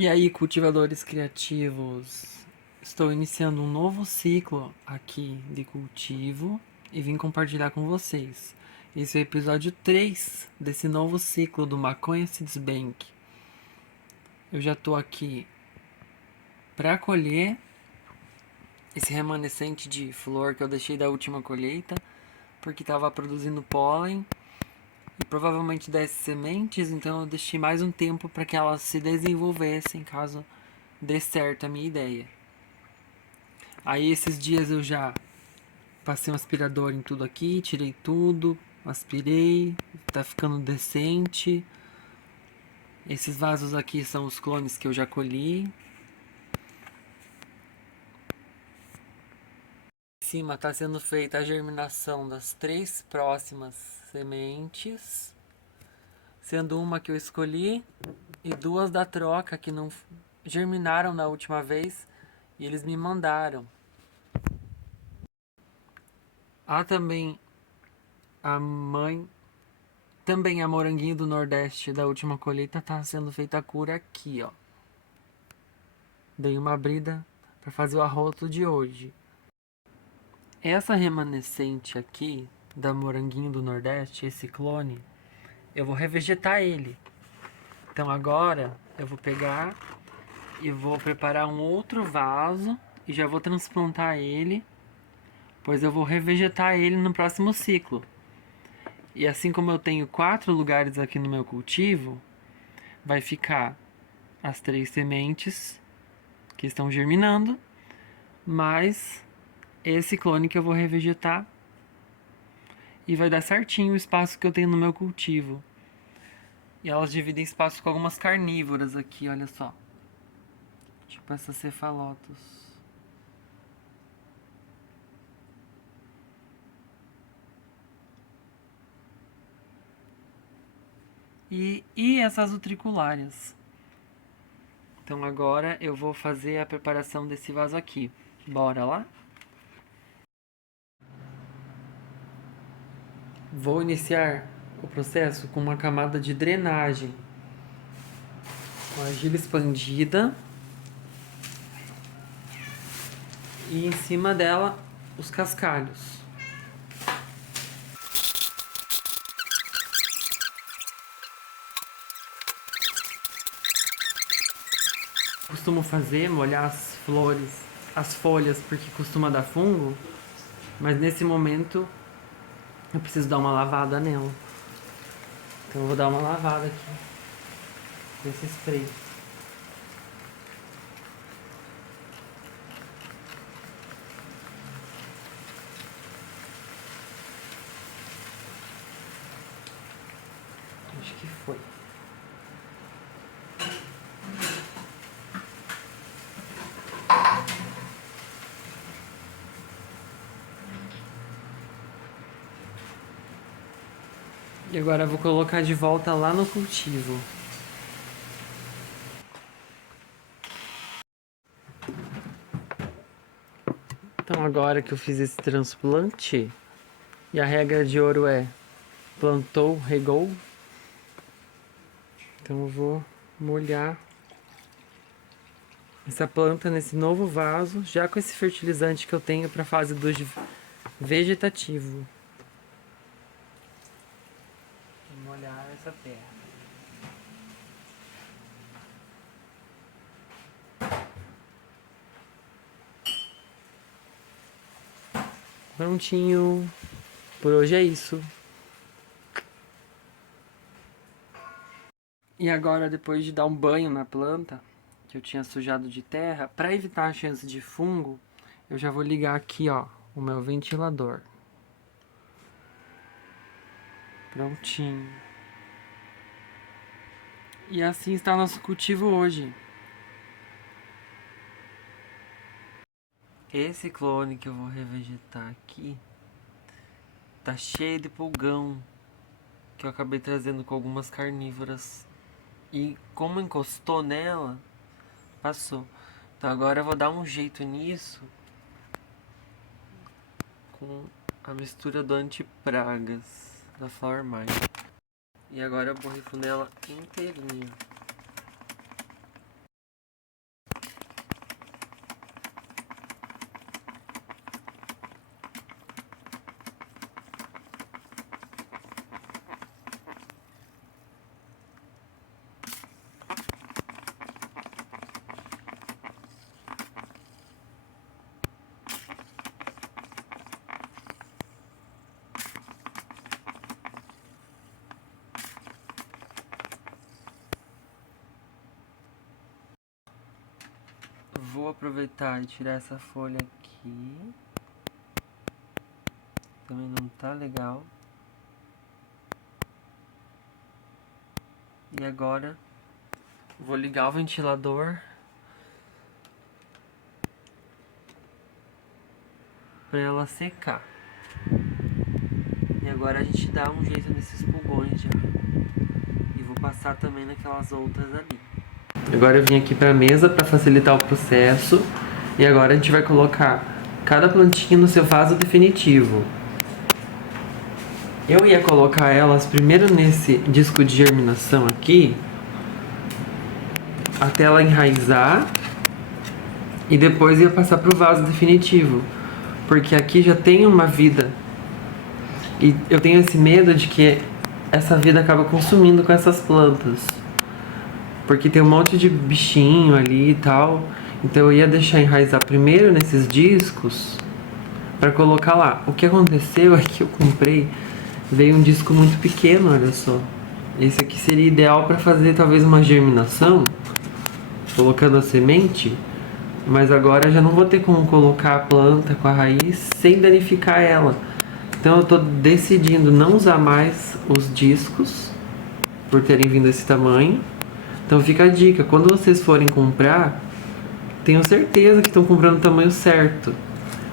E aí, cultivadores criativos, estou iniciando um novo ciclo aqui de cultivo e vim compartilhar com vocês. Esse é o episódio 3 desse novo ciclo do Maconha Seeds Bank. Eu já estou aqui para colher esse remanescente de flor que eu deixei da última colheita, porque estava produzindo pólen e provavelmente desse sementes, então eu deixei mais um tempo para que elas se desenvolvessem caso dê certo a minha ideia. Aí esses dias eu já passei um aspirador em tudo aqui, tirei tudo, aspirei, tá ficando decente. Esses vasos aqui são os clones que eu já colhi. Em cima está sendo feita a germinação das 3 próximas sementes, sendo uma que eu escolhi e 2 da troca que não germinaram na última vez e eles me mandaram. Há também a moranguinho do Nordeste da última colheita tá sendo feita a cura aqui, ó. Dei uma abrida para fazer o arroto de hoje. Essa remanescente aqui da moranguinho do Nordeste, esse clone, eu vou revegetar ele. Então agora eu vou pegar e vou preparar um outro vaso e já vou transplantar ele, pois eu vou revegetar ele no próximo ciclo. E assim como eu tenho 4 lugares aqui no meu cultivo, vai ficar as 3 sementes que estão germinando, mais esse clone que eu vou revegetar e vai dar certinho o espaço que eu tenho no meu cultivo. E elas dividem espaço com algumas carnívoras aqui, olha só. Tipo essas cefalotos. E essas utriculárias. Então agora eu vou fazer a preparação desse vaso aqui. Bora lá? Vou iniciar o processo com uma camada de drenagem. Com argila expandida. E em cima dela, os cascalhos. Costumo fazer, molhar as flores, as folhas, porque costuma dar fungo. Mas nesse momento, eu preciso dar uma lavada nela. Então eu vou dar uma lavada aqui. Desse spray. Acho que foi. E agora eu vou colocar de volta lá no cultivo. Então agora que eu fiz esse transplante, e a regra de ouro é plantou, regou. Então eu vou molhar essa planta nesse novo vaso, já com esse fertilizante que eu tenho para a fase 2 de vegetativo. Vou molhar essa terra. Prontinho. Por hoje é isso. E agora, depois de dar um banho na planta, que eu tinha sujado de terra, para evitar a chance de fungo, eu já vou ligar aqui, ó, o meu ventilador. Prontinho. E assim está o nosso cultivo hoje. Esse clone que eu vou revegetar aqui tá cheio de pulgão que eu acabei trazendo com algumas carnívoras. E como encostou nela, passou. Então agora eu vou dar um jeito nisso com a mistura do antipragas da Flower Mind. E agora eu borrifo nela inteirinha. Vou aproveitar e tirar essa folha aqui. Também não tá legal. E agora vou ligar o ventilador pra ela secar. E agora a gente dá um jeito nesses pulgões já. E vou passar também naquelas outras ali. Agora eu vim aqui pra mesa pra facilitar o processo. E agora a gente vai colocar cada plantinha no seu vaso definitivo. Eu ia colocar elas primeiro nesse disco de germinação aqui, até ela enraizar, e depois ia passar pro vaso definitivo, porque aqui já tem uma vida, e eu tenho esse medo de que essa vida acaba consumindo com essas plantas, porque tem um monte de bichinho ali e tal, então eu ia deixar enraizar primeiro nesses discos para colocar lá. O que aconteceu é que eu comprei, veio um disco muito pequeno, olha só. Esse aqui seria ideal para fazer talvez uma germinação, colocando a semente, mas agora eu já não vou ter como colocar a planta com a raiz sem danificar ela. Então eu tô decidindo não usar mais os discos, por terem vindo esse tamanho. Então fica a dica, quando vocês forem comprar, tenho certeza que estão comprando o tamanho certo,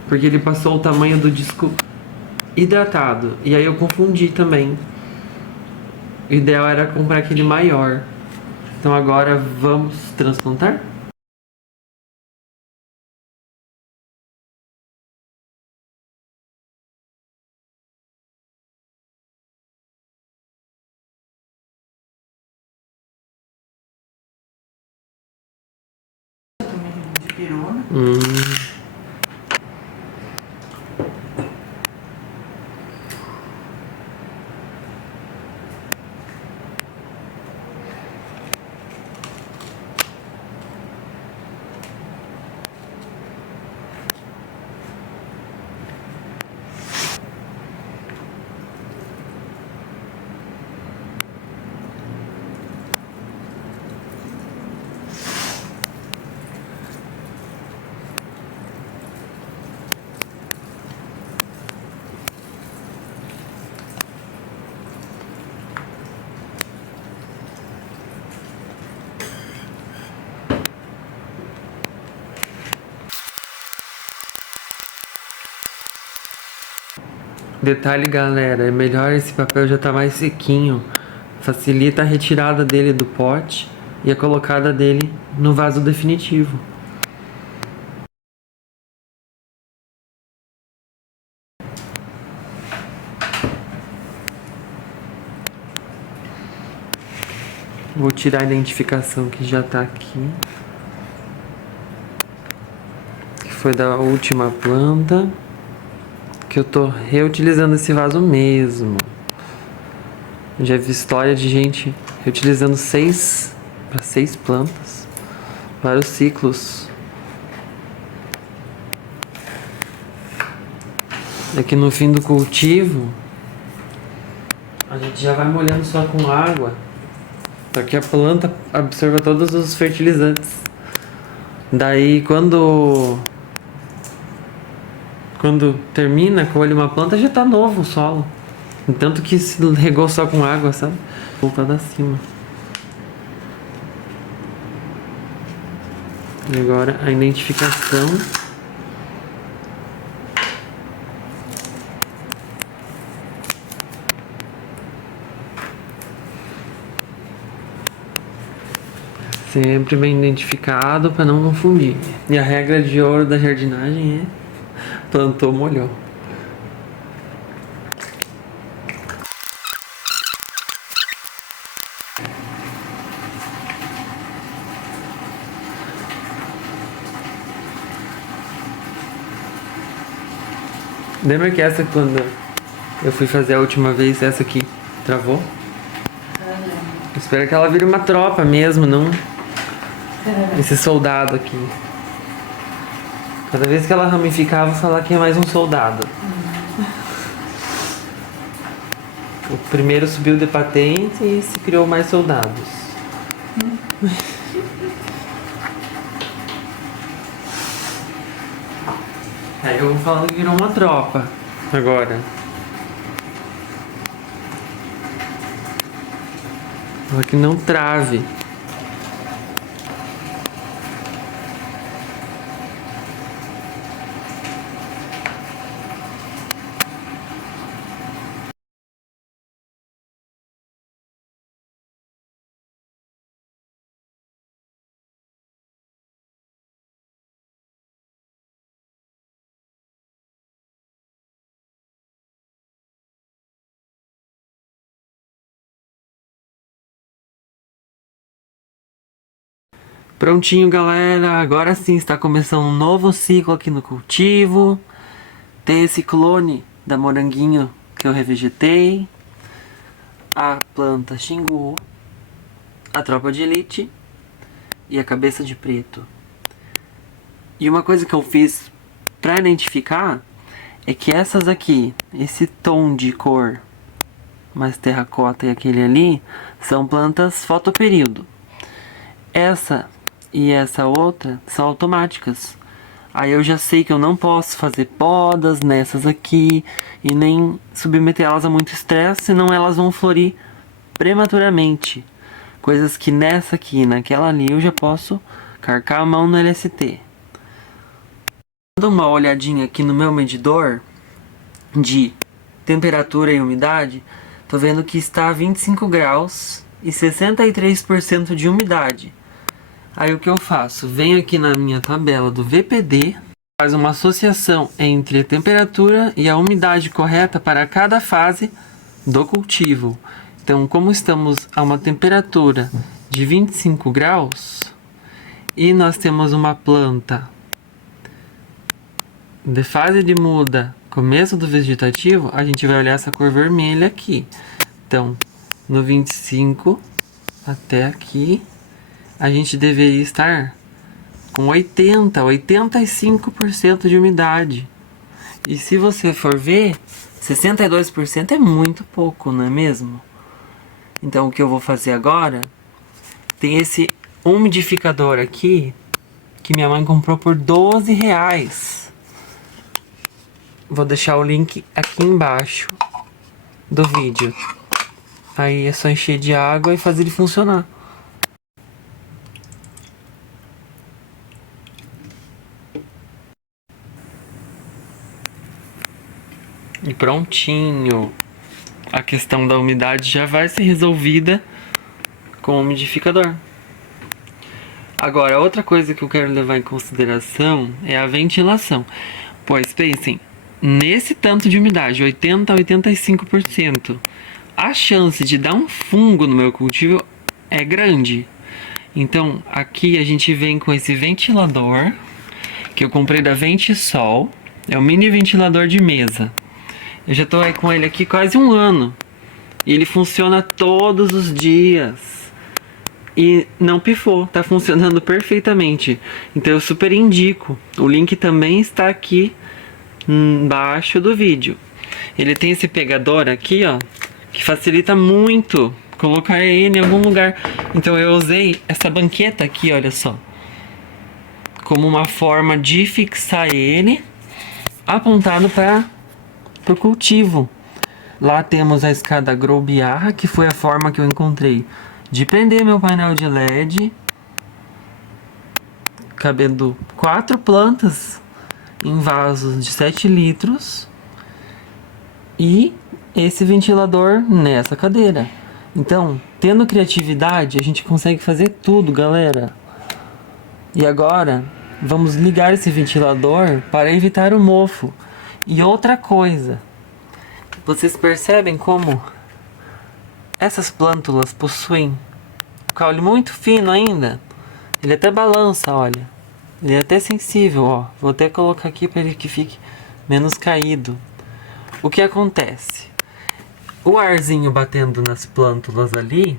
porque ele passou o tamanho do disco hidratado, e aí eu confundi também. O ideal era comprar aquele maior. Então agora vamos transplantar? De pirona. Detalhe, galera, é melhor esse papel já tá mais sequinho. Facilita a retirada dele do pote e a colocada dele no vaso definitivo. Vou tirar a identificação que já tá aqui, que foi da última planta, que eu tô reutilizando esse vaso mesmo. Já vi história de gente reutilizando 6 para 6 plantas, vários ciclos. Aqui no fim do cultivo, a gente já vai molhando só com água, para que a planta absorva todos os fertilizantes. Daí quando termina, colhe uma planta, já tá novo o solo. Tanto que se regou só com água, sabe? Voltando acima. E agora a identificação. Sempre bem identificado para não confundir. E a regra de ouro da jardinagem é: plantou, molhou. Lembra que essa, quando eu fui fazer a última vez, essa aqui travou? Espero que ela vire uma tropa mesmo, não esse soldado aqui. Cada vez que ela ramificar, eu vou falar que é mais um soldado. O primeiro subiu de patente e se criou mais soldados. Aí eu vou falando que virou uma tropa agora. Para que não trave. Prontinho, galera. Agora sim está começando um novo ciclo aqui no cultivo. Tem esse clone da moranguinho que eu revegetei, a planta Xingu, a tropa de elite e a cabeça de preto. E uma coisa que eu fiz para identificar é que essas aqui, esse tom de cor mais terracota e aquele ali, são plantas fotoperíodo. Essa e essa outra são automáticas. Aí eu já sei que eu não posso fazer podas nessas aqui e nem submeter elas a muito estresse, senão elas vão florir prematuramente. Coisas que nessa aqui e naquela ali eu já posso carcar a mão no LST. Dando uma olhadinha aqui no meu medidor de temperatura e umidade, tô vendo que está a 25 graus e 63% de umidade. Aí o que eu faço? Venho aqui na minha tabela do VPD, faz uma associação entre a temperatura e a umidade correta para cada fase do cultivo. Então, como estamos a uma temperatura de 25 graus e nós temos uma planta de fase de muda, começo do vegetativo, a gente vai olhar essa cor vermelha aqui. Então, no 25 até aqui, a gente deveria estar com 85% de umidade. E se você for ver, 62% é muito pouco, não é mesmo? Então o que eu vou fazer agora, tem esse umidificador aqui, que minha mãe comprou por R$12. Vou deixar o link aqui embaixo do vídeo. Aí é só encher de água e fazer ele funcionar. E prontinho. A questão da umidade já vai ser resolvida com o umidificador. Agora, outra coisa que eu quero levar em consideração é a ventilação. Pois pensem, nesse tanto de umidade, 80 a 85%, a chance de dar um fungo no meu cultivo é grande. Então, aqui a gente vem com esse ventilador, que eu comprei da Ventisol. É um mini ventilador de mesa. Eu já tô aí com ele aqui quase um ano. E ele funciona todos os dias. E não pifou, tá funcionando perfeitamente. Então eu super indico. O link também está aqui embaixo do vídeo. Ele tem esse pegador aqui, ó, que facilita muito colocar ele em algum lugar. Então eu usei essa banqueta aqui, olha só, como uma forma de fixar ele apontado para o cultivo. Lá temos a escada Grobiarra, que foi a forma que eu encontrei de prender meu painel de LED, cabendo 4 plantas em vasos de 7 litros e esse ventilador nessa cadeira. Então, tendo criatividade, a gente consegue fazer tudo, galera. E agora, vamos ligar esse ventilador para evitar o mofo. E outra coisa, vocês percebem como essas plântulas possuem um caule muito fino ainda? Ele até balança, olha. Ele é até sensível, ó. Vou até colocar aqui para ele que fique menos caído. O que acontece? O arzinho batendo nas plântulas ali,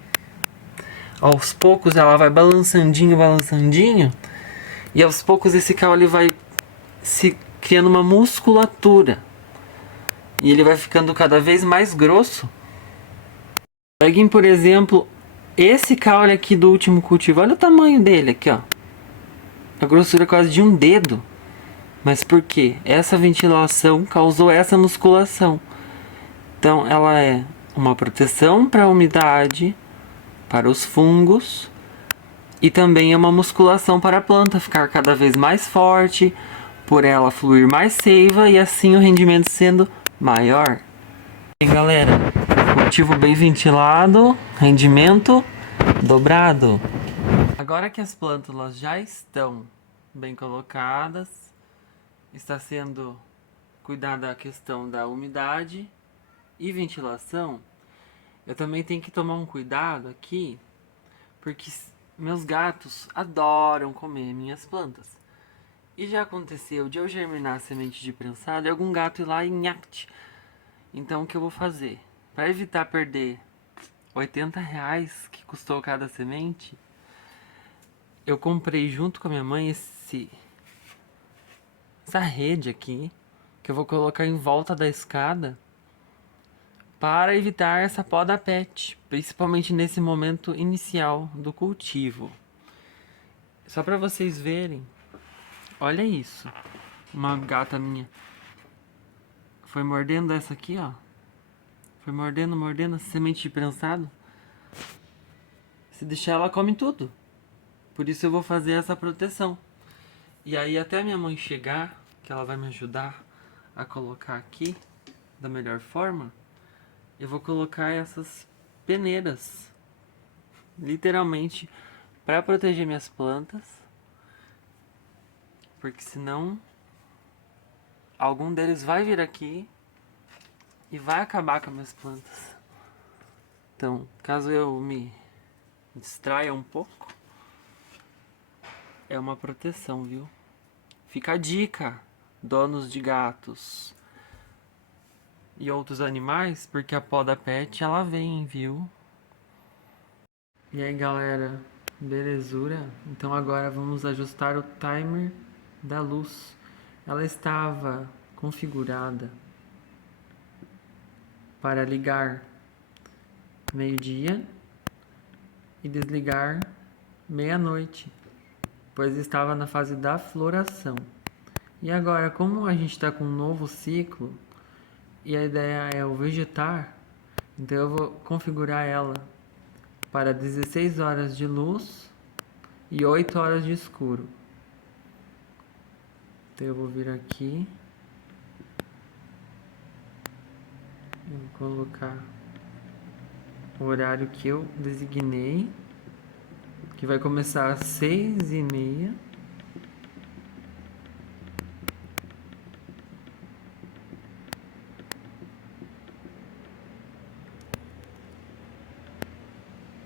aos poucos ela vai balançandinho, balançandinho, e aos poucos esse caule vai se criando uma musculatura. E ele vai ficando cada vez mais grosso. Peguem, por exemplo, esse caule aqui do último cultivo. Olha o tamanho dele aqui, ó. A grossura é quase de um dedo. Mas por quê? Essa ventilação causou essa musculação. Então ela é uma proteção para a umidade, para os fungos, e também é uma musculação para a planta ficar cada vez mais forte, por ela fluir mais seiva e assim o rendimento sendo maior. E galera, cultivo bem ventilado, rendimento dobrado. Agora que as plântulas já estão bem colocadas, está sendo cuidada a questão da umidade e ventilação, eu também tenho que tomar um cuidado aqui, porque meus gatos adoram comer minhas plantas. E já aconteceu de eu germinar a semente de prensado e algum gato ir lá e nhact. Então o que eu vou fazer? Para evitar perder R$ 80 que custou cada semente, eu comprei junto com a minha mãe essa rede aqui, que eu vou colocar em volta da escada para evitar essa poda pet, principalmente nesse momento inicial do cultivo. Só para vocês verem, olha isso. Uma gata minha foi mordendo essa aqui, ó. Foi mordendo a semente de prensado. Se deixar, ela come tudo. Por isso eu vou fazer essa proteção. E aí até minha mãe chegar, que ela vai me ajudar a colocar aqui da melhor forma, eu vou colocar essas peneiras, literalmente, para proteger minhas plantas, porque senão algum deles vai vir aqui e vai acabar com as minhas plantas. Então, caso eu me distraia um pouco, é uma proteção, viu? Fica a dica, donos de gatos e outros animais, porque a poda pet ela vem, viu? E aí galera, belezura? Então agora vamos ajustar o timer da luz. Ela estava configurada para ligar meio-dia e desligar meia-noite, pois estava na fase da floração. E agora, como a gente está com um novo ciclo e a ideia é o vegetar, então eu vou configurar ela para 16 horas de luz e 8 horas de escuro. Então eu vou vir aqui e vou colocar o horário que eu designei, que vai começar às 6h30.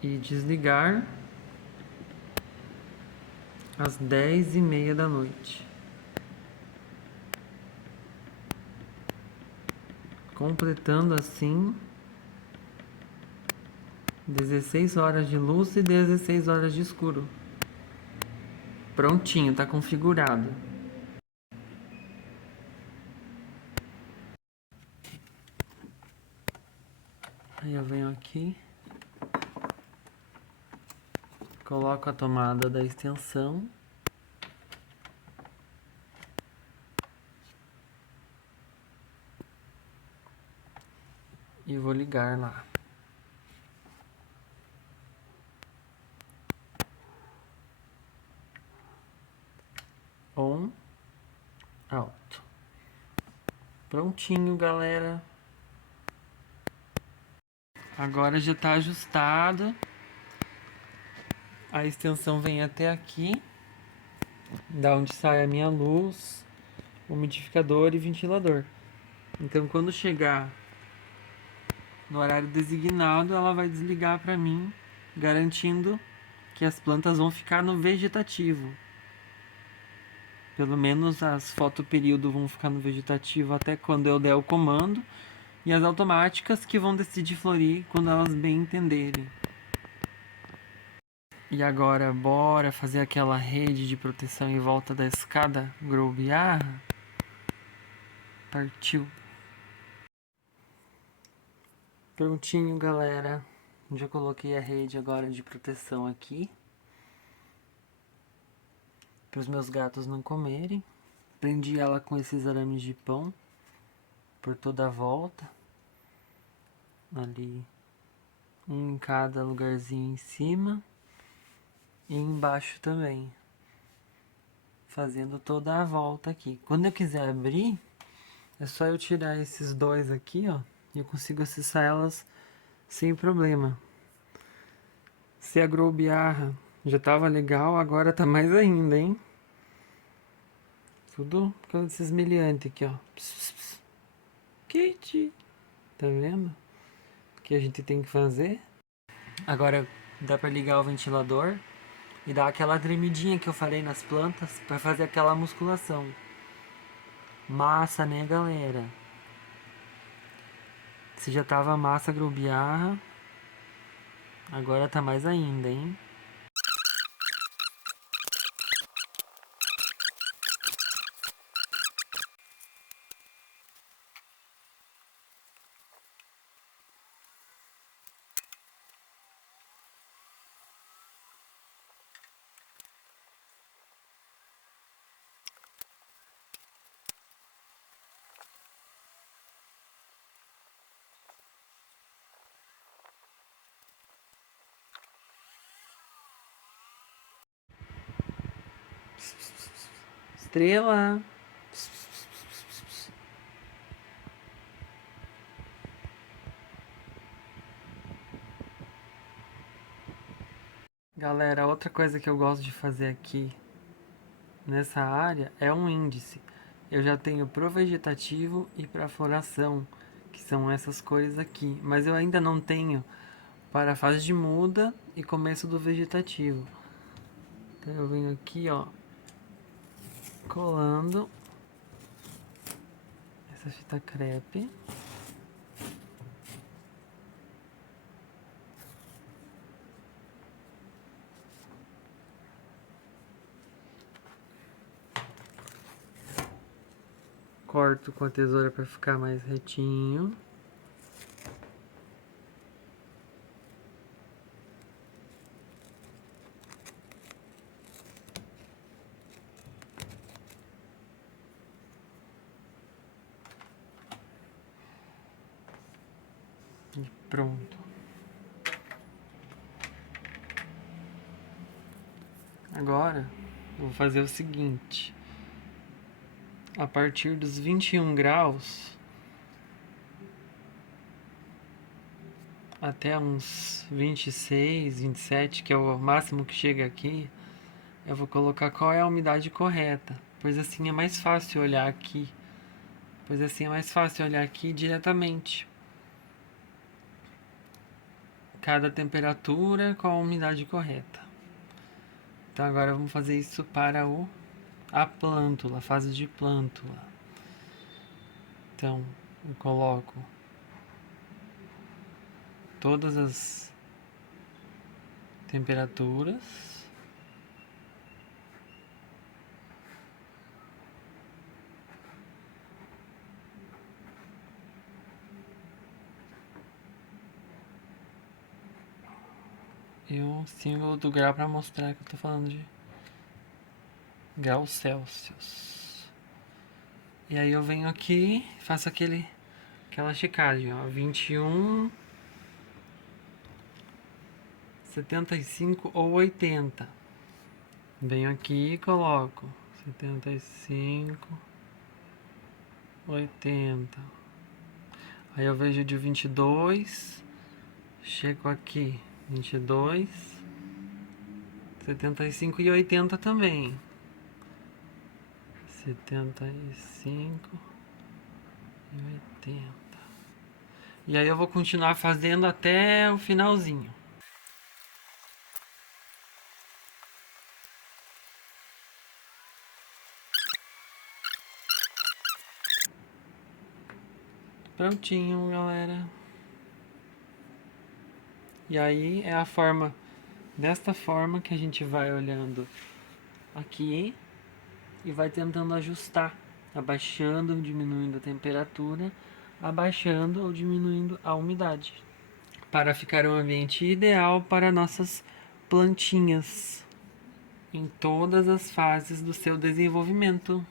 E desligar às 10h30 da noite. Completando assim 16 horas de luz e 16 horas de escuro. Prontinho, tá configurado. Aí eu venho aqui, coloco a tomada da extensão. E vou ligar lá. On, alto. Prontinho, galera. Agora já tá ajustado. A extensão vem até aqui, da onde sai a minha luz, umidificador e ventilador. Então quando chegar no horário designado, ela vai desligar para mim, garantindo que as plantas vão ficar no vegetativo. Pelo menos as fotoperíodo vão ficar no vegetativo até quando eu der o comando, e as automáticas que vão decidir florir quando elas bem entenderem. E agora bora fazer aquela rede de proteção em volta da escada Growbiarra? Partiu. Prontinho, galera. Já coloquei a rede agora de proteção aqui, para os meus gatos não comerem. Prendi ela com esses arames de pão por toda a volta. Ali, um em cada lugarzinho em cima e embaixo também. Fazendo toda a volta aqui. Quando eu quiser abrir, é só eu tirar esses dois aqui, ó. E eu consigo acessar elas sem problema. Se a Grobiarra já tava legal, agora tá mais ainda, hein? Tudo por causa desses meliantes aqui, ó. Kate! Tá vendo? O que a gente tem que fazer? Agora dá pra ligar o ventilador e dar aquela tremidinha que eu falei nas plantas pra fazer aquela musculação. Massa, né, galera? Se já tava massa a Grobiarra, agora tá mais ainda, hein? Estrela! Galera, outra coisa que eu gosto de fazer aqui nessa área é um índice. Eu já tenho pro vegetativo e para floração, que são essas cores aqui. Mas eu ainda não tenho para a fase de muda e começo do vegetativo. Então eu venho aqui, ó, colando essa fita crepe. Corto com a tesoura para ficar mais retinho. E pronto. Agora eu vou fazer o seguinte. A partir dos 21 graus até uns 26, 27, que é o máximo que chega aqui, eu vou colocar qual é a umidade correta, pois assim é mais fácil olhar aqui. Pois assim é mais fácil olhar aqui diretamente. Cada temperatura com a umidade correta. Então agora vamos fazer isso para a plântula, a fase de plântula. Então eu coloco todas as temperaturas. E o símbolo do grau para mostrar que eu tô falando de graus Celsius. E aí eu venho aqui, faço aquela checagem, ó, 21, 75 ou 80. Venho aqui e coloco 75, 80. Aí eu vejo de 22, chego aqui, 22, 75 e 80 também. 75 e 80. E aí eu vou continuar fazendo até o finalzinho. Prontinho, galera. E aí é a forma, desta forma que a gente vai olhando aqui e vai tentando ajustar, abaixando ou diminuindo a temperatura, abaixando ou diminuindo a umidade, para ficar um ambiente ideal para nossas plantinhas em todas as fases do seu desenvolvimento.